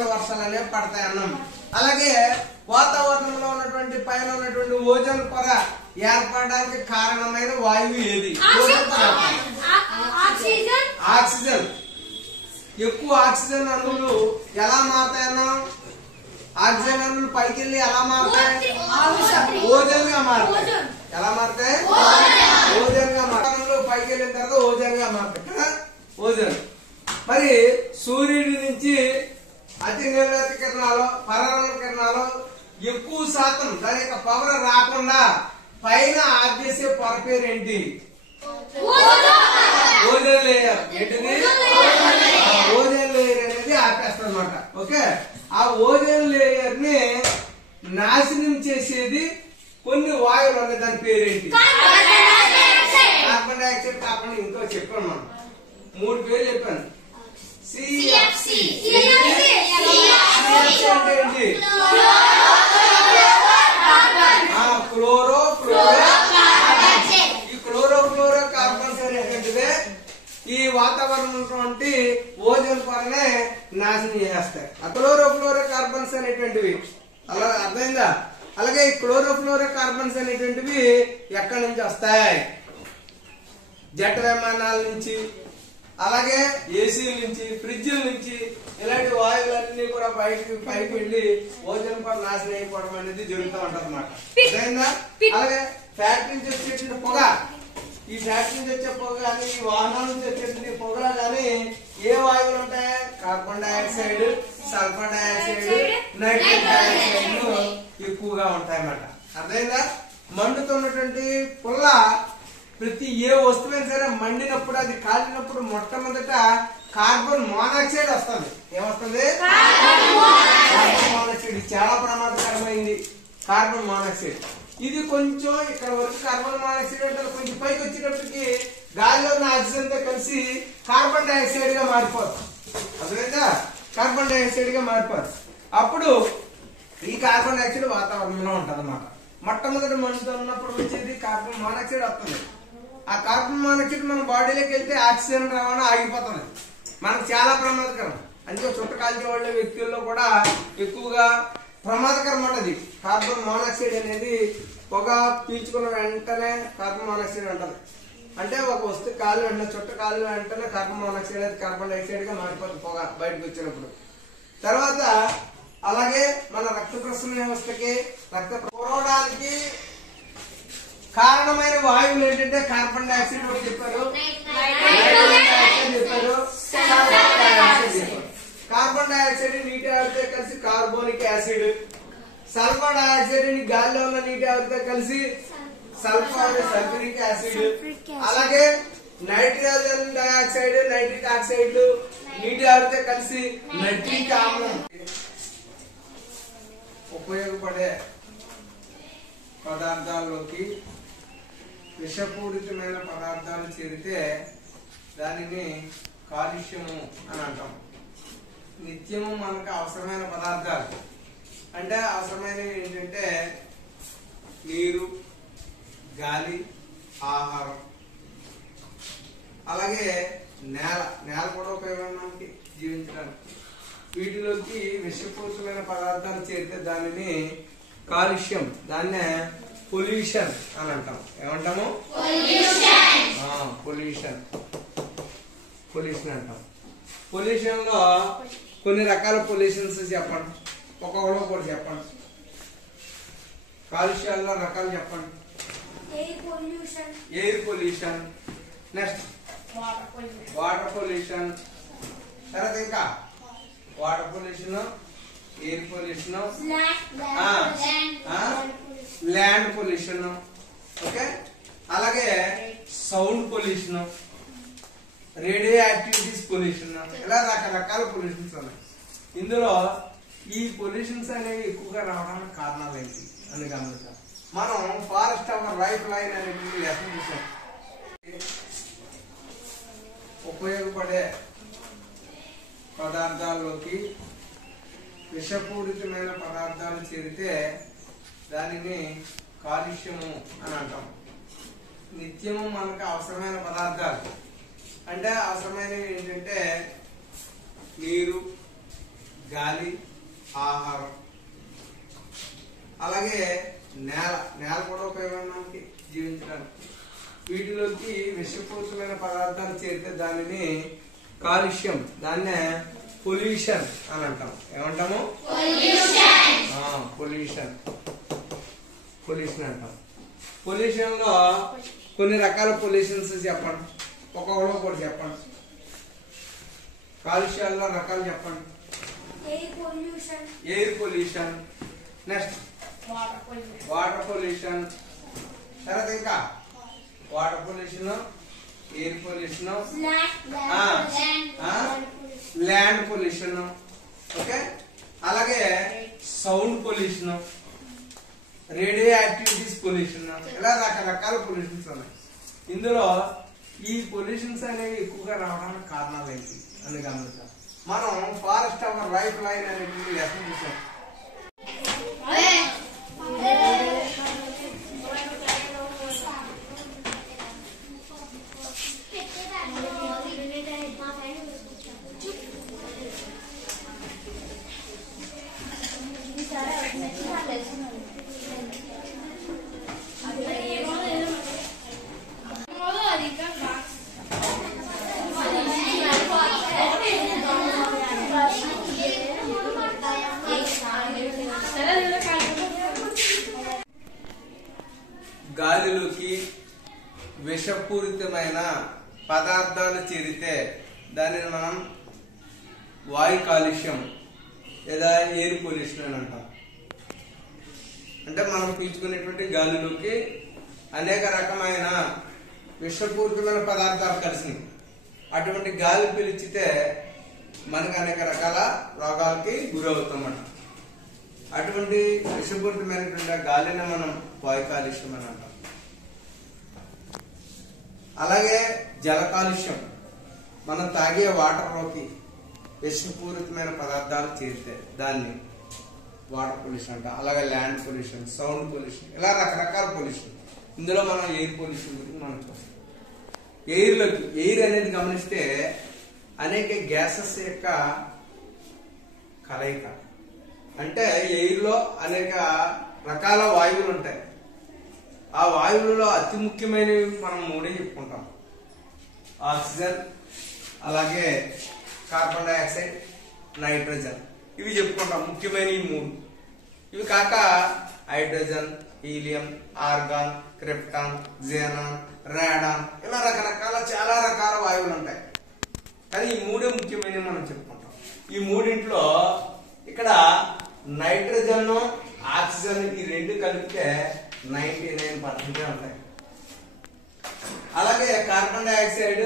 ఆమ్ల వర్షాలు అనేవి పడతాయి అన్నాం. అలాగే వాతావరణంలో ఉన్నటువంటి పైన ఉన్నటువంటి ఓజోన్ పొర ఏర్పడడానికి కారణమైన వాయువు ఏది? ఆక్సిజన్. ఎక్కువ ఆక్సిజన్ అణువులు ఎలా మారుతాయన్నాం? ఆక్సిజన్ అణువులు పైకి వెళ్ళి ఎలా మారుతాయి? ఓజోన్ గా మారుతాయి. ఎలా మారుతాయి? ఓజోన్ గా మారుతాయి. పైకి వెళ్ళిన తర్వాత ఓజోన్ గా మారుతాయి కదా, ఓజోన్. మరి సూర్యుడి నుంచి అతి నిర్ణీత కిరణాలు, పరాన్న కిరణాలు ఎక్కువ శాతం దాని యొక్క పవర్ రాకుండా పైన ఆపేసే పొర పేరు ఏంటి? Ozone layer. ఏంటిది? ఓజోన్ లేయర్ అనేది ఆపేస్తుంది అన్నమాట. ఓకే, ఆ ఓజోన్ లేయర్ ని నాశనం చేసేది కొన్ని వాయువులు ఉన్నాయి. దాని పేరేంటి? కార్బన్ డైఆక్సైడ్ కాకుండా ఇంకో చెప్పాను మనం, 3 పేర్లు చెప్పాను. సిఎఫ్సి అంటే ఏంటి? ఈ క్లోరోఫ్లోరో కార్బన్స్ అనేటువంటిదే ఈ వాతావరణం ఓజోన్ పొరనే నాశనం చేస్తాయి. ఆ క్లోరోఫ్లోరో కార్బన్స్ అనేటువంటివి అలా అర్థమైందా? అలాగే ఈ క్లోరోఫ్లోరో కార్బన్స్ అనేటువంటివి ఎక్కడి నుంచి వస్తాయి? జెట్ విమానాల నుంచి, అలాగే ఏసీల నుంచి, ఫ్రిడ్జ్ల నుంచి, ఇలాంటి వాయువులన్నీ కూడా పైకి వెళ్ళి ఓజోన్ పొర నాశనం అయిపోవడం అనేది జరుగుతూ ఉంటది అన్నమాట. అర్థమైందా? అలాగే ఫ్యాక్టరీ నుంచి వచ్చేటువంటి పొగ, ఈ ఫ్యాక్టరీ నుంచి వచ్చే పొగ కానీ, ఈ వాహనాల నుంచి వచ్చేటువంటి పొగలో కానీ ఏ వాయువులు ఉంటాయి? Carbon dioxide, sulphur dioxide, nitric dioxide ఎక్కువగా ఉంటాయి అన్నమాట. అర్థమైందా? మండుతున్నటువంటి పుల్ల ప్రతి ఏ వస్తువైనా సరే మండినప్పుడు, అది కాలినప్పుడు మొట్టమొదట కార్బన్ మోనాక్సైడ్ వస్తుంది. ఏమొస్తుంది? Carbon monoxide. చాలా ప్రమాదకరమైంది కార్బన్ మోనాక్సైడ్. ఇది కొంచెం ఇక్కడ వరకు కార్బన్ మోనాక్సైడ్ అంటే కొంచెం పైకి వచ్చేటప్పటికి గాలిలో ఉన్న ఆక్సిజన్ తో కలిసి కార్బన్ డైఆక్సైడ్ గా మారిపోతుంది. అర్థమైందా? కార్బన్ డైఆక్సైడ్ గా మారిపోతుంది. అప్పుడు ఈ కార్బన్ డైఆక్సైడ్ వాతావరణంలో ఉంటది అన్నమాట. మొట్టమొదటి మనిషితో ఉన్నప్పుడు వచ్చేది కార్బన్ మోనాక్సైడ్ వస్తుంది. ఆ కార్బన్ మోనాక్సైడ్ మన బాడీలోకి వెళ్తే ఆక్సిజన్ రవాణా ఆగిపోతుంది. మనకు చాలా ప్రమాదకరం. అందుకే చుట్ట కాల్చే వాళ్ళ వ్యక్తుల్లో కూడా ఎక్కువగా ప్రమాదకరం అన్నది కార్బన్ మోనాక్సైడ్ అనేది. పొగ పీల్చుకున్న వెంటనే కార్బన్ మోనాక్సైడ్ అంటది. అంటే ఒక వస్తువు కాలు వెంటనే, చుట్ట కాలు వెంటనే కార్బన్ మోనాక్సైడ్ అది కార్బన్ డైఆక్సైడ్ గా మారిపోతుంది పొగ బయటకు వచ్చినప్పుడు. తర్వాత అలాగే మన రక్త ప్రసరణ వ్యవస్థకి రక్త పోవడానికి కారణమైన వాయువులు ఏంటంటే కార్బన్ డైఆక్సైడ్ కూడా చెప్పారు, కార్బన్ డైఆక్సైడ్ నీటి ఆవిరితో కలిసి కార్బోనిక్ యాసిడ్, సల్ఫర్ డైఆక్సైడ్ గాలిలో ఉన్న నీటి ఆవిరితో కలిసి సల్ఫ్యూరిక్ యాసిడ్, అలాగే నైట్రోజన్ డైఆక్సైడ్, నైట్రిక్ ఆక్సైడ్ నీటి ఆవిరితో కలిసి నైట్రిక్ ఆమ్లం. ఉపయోగపడే పదార్థాల్లోకి విషపూరితమైన పదార్థాలు చేరితే దానిని కాలుష్యము అని అంటాం. నిత్యము మనకు అవసరమైన పదార్థాలు అంటే అవసరమైనవి ఏంటంటే నీరు, గాలి, ఆహారం, అలాగే నేల కూడా ఉపయోగం మనకి జీవించడానికి. వీటిలోకి విషపూరితమైన పదార్థాలు చేరితే దానిని కాలుష్యం, దాన్నే పొల్యూషన్ అని అంటాం. ఏమంటాము? పొల్యూషన్ అంటాం. పొల్యూషన్ లో కొన్ని రకాల పొల్యూషన్స్ చెప్పండి, ఒక్కొక్కరు కూడా చెప్పండి. కాలుష్యాల్లో రకాలు చెప్పండి. Air pollution, next water pollution, తర్వాత ఇంకా water pollution, air pollution, land pollution, okay, అలాగే sound pollution, radio activities pollution, ఇలా రకరకాల పొల్యూషన్స్ ఉన్నాయి. ఇందులో ఈ పొల్యూషన్స్ అనేవి ఎక్కువగా రావడానికి కారణాలు ఏంటి అని గమనించాలి. మనం ఫారెస్ట్ అవర్ లైఫ్ లైన్ అనేది లెసన్ చూసాం. ఉపయోగపడే పదార్థాల్లోకి విషపూరితమైన పదార్థాలు చేరితే దానిని కాలుష్యము అని అంటాం. నిత్యము మనకు అవసరమైన పదార్థాలు అంటే అవసరమైనవి ఏంటంటే నీరు, గాలి, ఆహారం. అలాగే నేల, నేల కూడా ఉపయోగం మనకి జీవించడానికి. వీటిలోకి విషపూరితమైన పదార్థాలు చేరితే దానిని కాలుష్యం, దాన్నే పొల్యూషన్ అని అంటాం. ఏమంటాము? పొల్యూషన్, పొల్యూషన్ అంటాం. పొల్యూషన్ లో కొన్ని రకాల పొల్యూషన్స్ చెప్పండి, ఒక్కొక్కరు కూడా చెప్పండి. కాలుష్యాల్లో రకాలు చెప్పండి. Air pollution, next water pollution, తర్వాత ఇంకా water pollution, air pollution, land pollution, okay. అలాగే sound pollution, radio activities pollution, ఇలా రకరకాల పొల్యూషన్స్ ఉన్నాయి. ఇందులో ఈ పొల్యూషన్స్ అనేవి ఎక్కువగా రావడానికి కారణాలు ఏంటి అని గమనించాం. మనం ఫారెస్ట్ అవర్ లైఫ్ లైన్ అనేది లెసన్ చూసాం. గాలిలోకి విషపూరితమైన పదార్థాలు చేరితే దానిని మనం వాయు కాలుష్యం లేదా ఎయిర్ పొల్యూషన్ అని అంటాం. అంటే మనం పీల్చుకునేటువంటి గాలిలోకి అనేక రకమైన విషపూరితమైన పదార్థాలు కలిసినాయి. అటువంటి గాలి పీల్చితే మనకు అనేక రకాల రోగాలకి గురవుతామట. అటువంటి విషపూరితమైనటువంటి గాలిని మనం వాయు కాలుష్యం అని అంటాం. అలాగే జల కాలుష్యం, మనం తాగే వాటర్లోకి విషపూరితమైన పదార్థాలు చేరితే దాన్ని వాటర్ పొల్యూషన్ అంటాం. అలాగే ల్యాండ్ పొల్యూషన్, సౌండ్ పొల్యూషన్, ఇలా రకరకాల పొల్యూషన్. ఇందులో మనం ఎయిర్ పొల్యూషన్ గురించి మనం చూస్తాం. ఎయిర్లోకి, ఎయిర్ అనేది గమనిస్తే అనేక గ్యాసెస్ యొక్క కలయిక. అంటే ఎయిర్ లో అనేక రకాల వాయువులు ఉంటాయి. ఆ వాయువులలో అతి ముఖ్యమైనవి మనం మూడే చెప్పుకుంటాం. ఆక్సిజన్, అలాగే కార్బన్ డైఆక్సైడ్, నైట్రోజన్, ఇవి చెప్పుకుంటాం ముఖ్యమైన ఈ మూడు. ఇవి కాక hydrogen, helium, organ, krypton, xenon, Radeon, ఇలా రకరకాల చాలా రకాల వాయువులు ఉంటాయి. కానీ ఈ మూడే ముఖ్యమైనవి మనం చెప్పుకుంటాం. ఈ మూడింట్లో ఇక్కడ నైట్రోజన్, ఆక్సిజన్ ఈ రెండు కలిపితే 99% ఉంటాయి. అలాగే కార్బన్ డైఆక్సైడ్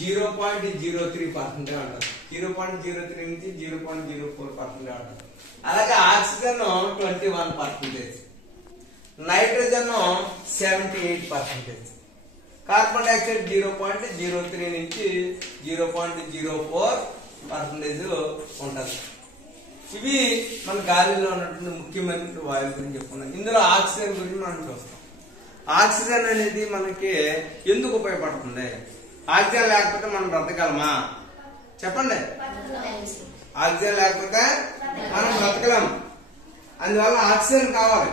0.03% ఉంటుంది. 0.03 నుంచి 0.04% ఉంటుంది. అలాగే ఆక్సిజన్ 21%, నైట్రోజన్ 78%, కార్బన్ డైఆక్సైడ్ 0.03 నుంచి 0.04% ఉంటుంది. ఇవి మన గాలిలో ఉన్నటువంటి ముఖ్యమైన వాయువు గురించి చెప్పుకున్నాం. ఇందులో ఆక్సిజన్ గురించి మనం చూస్తాం. ఆక్సిజన్ అనేది మనకి ఎందుకు ఉపయోగపడుతుంది? ఆక్సిజన్ లేకపోతే మనం బ్రతకగలమా? చెప్పండి. ఆక్సిజన్ లేకపోతే మనం బ్రతకలేము. అందువల్ల ఆక్సిజన్ కావాలి.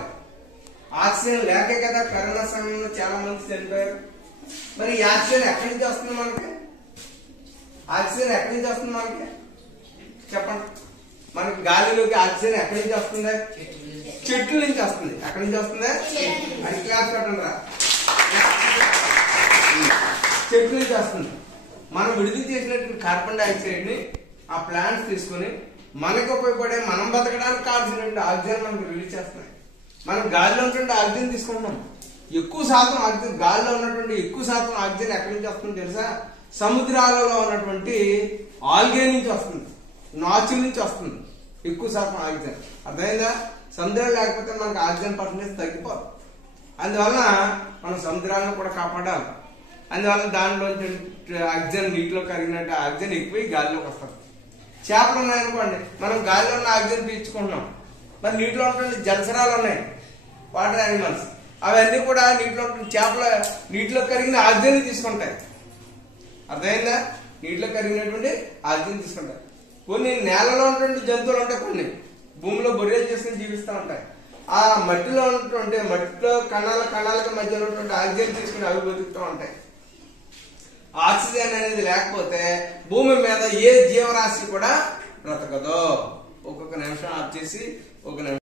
ఆక్సిజన్ లేకే కదా కరోనా సమయంలో చాలా మంది చనిపోయారు. మరి ఈ ఆక్సిజన్ ఎక్కడి నుంచి వస్తుంది మనకి? ఆక్సిజన్ ఎక్కడి నుంచి వస్తుంది మనకి చెప్పండి. మనకి గాలిలోకి ఆక్సిజన్ ఎక్కడి నుంచి వస్తుంది? చెట్ల నుంచి వస్తుంది. ఎక్కడి నుంచి వస్తుంది? అది క్లాస్ పెట్టండి రా. చెట్ల నుంచి వస్తుంది. మనం విడుదల చేసినటువంటి కార్బన్ డైఆక్సైడ్ ని ఆ ప్లాంట్స్ తీసుకుని మనకు ఉపయోగపడే, మనం బతకడానికి కావాల్సినటువంటి ఆక్సిజన్ మనకు రిలీజ్ చేస్తున్నాయి. మనం గాలిలో ఉన్నటువంటి ఆక్సిజన్ తీసుకుంటున్నాం. ఎక్కువ శాతం ఆక్సిజన్, గాలిలో ఉన్నటువంటి ఎక్కువ శాతం ఆక్సిజన్ ఎక్కడి నుంచి వస్తుంది తెలుసా? సముద్రాలలో ఉన్నటువంటి ఆల్గే నుంచి వస్తుంది, నాచుల నుంచి వస్తుంది ఎక్కువ శాతం ఆక్సిజన్. అర్థమైందా? సముద్రాలు లేకపోతే మనకు ఆక్సిజన్ పర్సెంటేజ్ తగ్గిపోదు. అందువల్ల మనం సముద్రాలను కూడా కాపాడాలి. అందువల్ల దానిలో ఆక్సిజన్ నీటిలో కరిగినట్టు ఆక్సిజన్ ఎక్కువ గాలిలోకి వస్తుంది. చేపలు ఉన్నాయనుకోండి, మనం గాలిలో ఉన్న ఆక్సిజన్ పీల్చుకుంటున్నాం. మరి నీటిలో ఉన్నటువంటి జలచరాలు ఉన్నాయి, వాటర్ యానిమల్స్, అవన్నీ కూడా నీటిలో చేపల నీటిలో కరిగిన ఆక్సిజన్ తీసుకుంటాయి. అర్థమైందా? నీటిలో కరిగినటువంటి ఆక్సిజన్ తీసుకుంటాయి. కొన్ని నేలలో ఉన్నటువంటి జంతువులు ఉంటాయి, కొన్ని భూమిలో బొర్రెలు చేసుకుని జీవిస్తూ ఉంటాయి. ఆ మట్టిలో ఉన్నటువంటి మట్టిలో కణాలకు మధ్యలో ఉన్నటువంటి ఆక్సిజన్ తీసుకుని అవి బతుకుతూ ఉంటాయి. ఆక్సిజన్ అనేది లేకపోతే భూమి మీద ఏ జీవరాశి కూడా బ్రతకదు. ఒక్కొక్క నిమిషం ఆఫ్ చేసి ఒక నిమిషం